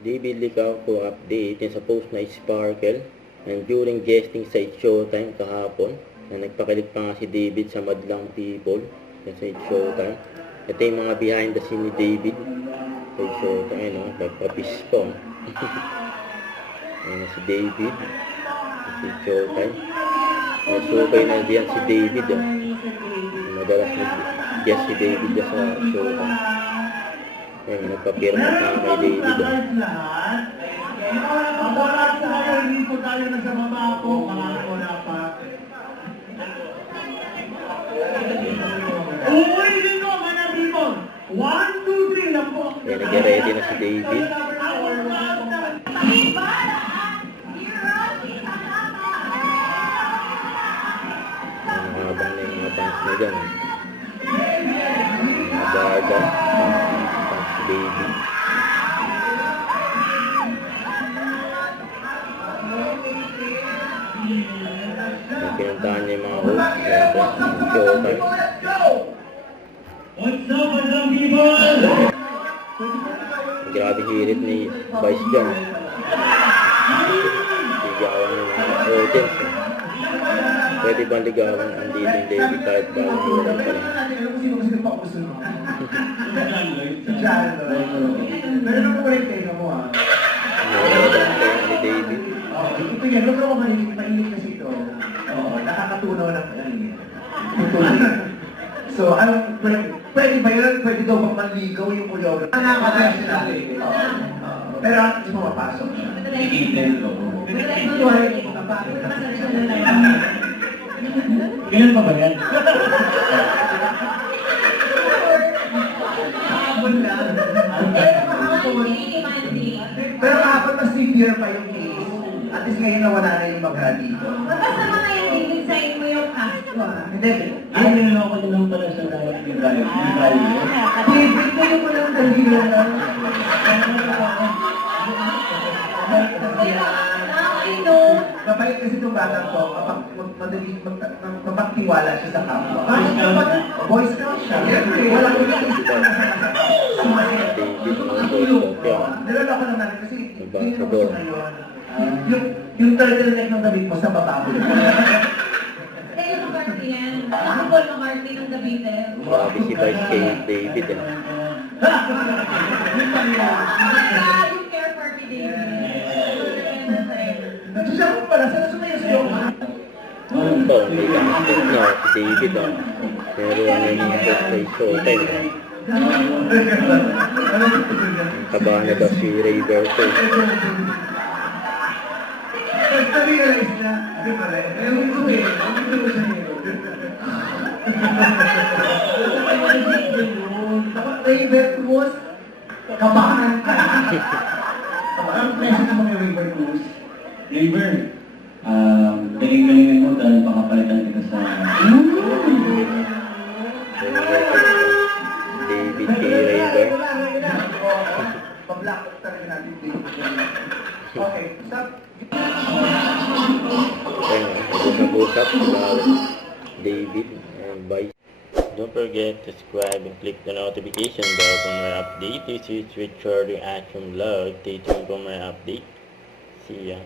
David Licauco update sa post na Sparkle. And during guesting sa It's Showtime kahapon, na nagpakilig pa nga si David sa Madlang People sa It's Showtime. Ito yung mga behind the scene ni David sa It's Showtime. Ayun o, nagpapis po. Ayun si David sa It's Showtime. Nasukay na diyan si David. Madalas nag-guest si David sa Showtime. Ayun, nagpapirma pa kay David. Wala po kayo, hindi po tayo nasa baba po. Wala pa. Uy, dito, mga people. 1, 2, 3 lang po. Ayun, nag-ready na si David. Habang na yung mga fans na dyan. Mga barda. Fans si David. Yung pinuntahan niya yung mga host. Siyempre, yung Showtime. What's up, people? Grabe hirit ni Vice dyan. Ligawan ng mga audience. Pwede bang ligawan ang leading David kahit bagong hiwalay pa lang? Pero naman ko rin kayo mo ha. Nawala kayo ni David. Ito yan, huwag ako mainit kasi ito. Nakakatunaw lang yan. So, pwede ba yun? Pwede daw bang manligaw yung choreographer? Nakakatayo sila. Pero hindi mo mapasok siya. Ganyan pa ba yan? Pero kapag mas severe pa yung case, at least ngayon nawala na yung mga dito. Basta mga yung i-design mo yung cast ko ah. Hindi. Ay, niloko ko lang pala sa dapat yung drive. David, kayo mo lang dalila lang. I know. Kapag kasi itong batang to, mapagtiwala siya sa kapwa. Boy Scout siya. Walang iniisip ko na sa David, mga boys. Nilala ko naman kasi Sa door. yung turtleneck ng damit mo sa baba mo. Tayo McCarthy yan. Ako Paul McCartney ng The Beatles. Grabe si Vice kay David. You care for me, David. Natusya ko pala, sana sumayo sa'yo. Ito, may gasket na si David. Pero ano yung mga play Showtime. Tabahan na daw si Ray Berto. Nag-realize na. Ano pala? Ewan ko eh. Ano ko sa iyo? Dapat Raver Cruz, kabahan ka. Ang message mo kay Raver Cruz? Raver, galing-galingin mo dahil pakapalitan kita sa... David K. Rayber. Pa-black talaga natin dito. Okay, stop. Ayun, nag-usap David and Vice. Don't forget to subscribe and click the notification bell for more updates. This is Richard Action Vlog. Stay tuned for more update. See ya.